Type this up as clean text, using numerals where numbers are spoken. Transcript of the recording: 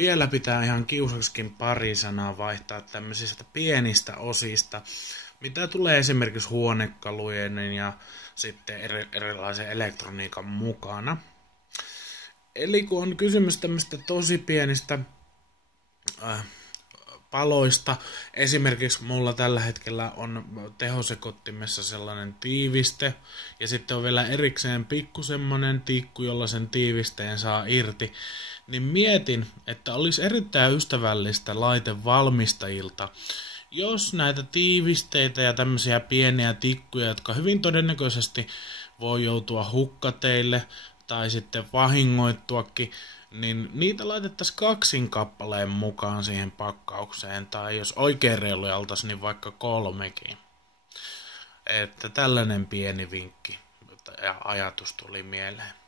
vielä pitää ihan kiusaksikin pari sanaa vaihtaa tämmöisistä pienistä osista, mitä tulee esimerkiksi huonekalujen ja sitten erilaisen elektroniikan mukana. Eli kun on kysymys tämmöistä tosi pienistä paloista, esimerkiksi mulla tällä hetkellä on tehosekottimessa sellainen tiiviste, ja sitten on vielä erikseen pikku semmonen tikku, jolla sen tiivisteen saa irti, niin mietin, että olisi erittäin ystävällistä laitevalmistajilta, jos näitä tiivisteitä ja tämmöisiä pieniä tikkuja, jotka hyvin todennäköisesti voi joutua hukkateille tai sitten vahingoittuakin, niin niitä laitettaisiin 2 kappaleen mukaan siihen pakkaukseen, tai jos oikein reiluja oltaisiin, niin vaikka 3. Että tällainen pieni vinkki ja ajatus tuli mieleen.